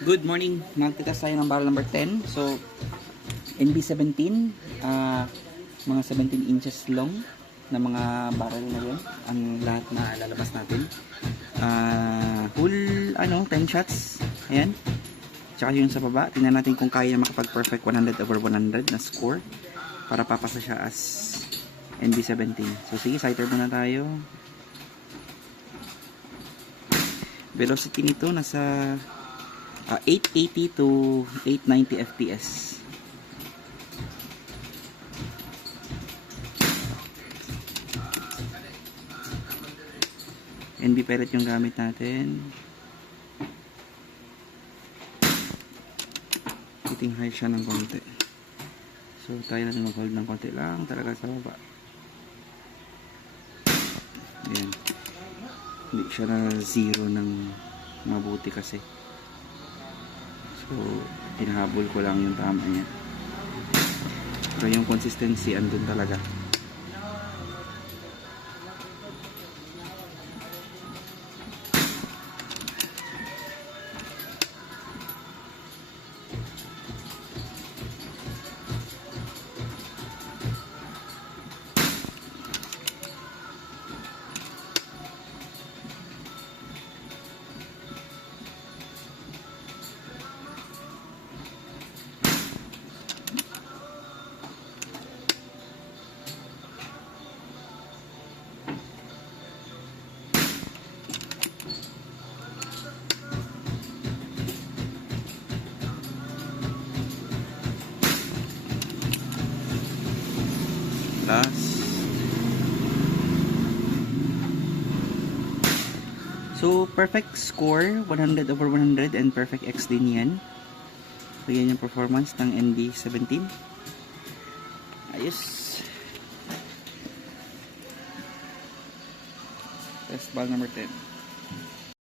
Good morning. Magtitas tayo ng barrel number 10. So, NB17, ah mga 17 inches long na mga barrel na yun. Ang lahat na lalabas natin. Ah, full, ano, 10 shots. Ayan. Tsaka yung sa baba, tingnan natin kung kaya makapag-perfect 100 over 100 na score para papasa siya as NB17. So, sige, sighter muna tayo. Velocity nito nasa ah, 880 to 890 FPS. NB pellet yung gamit natin. Hitting high siya ng konti. So, tayo natin mag-hold ng konti lang talaga sa baba. Ayan. Hindi siya na zero ng mabuti kasi. So, hinahabol ko lang yung tama niya. Pero yung consistency andun talaga. So, perfect score, 100 over 100 and perfect X din yan. So, yan yung performance ng NB17. Ayos. Test ball number 10.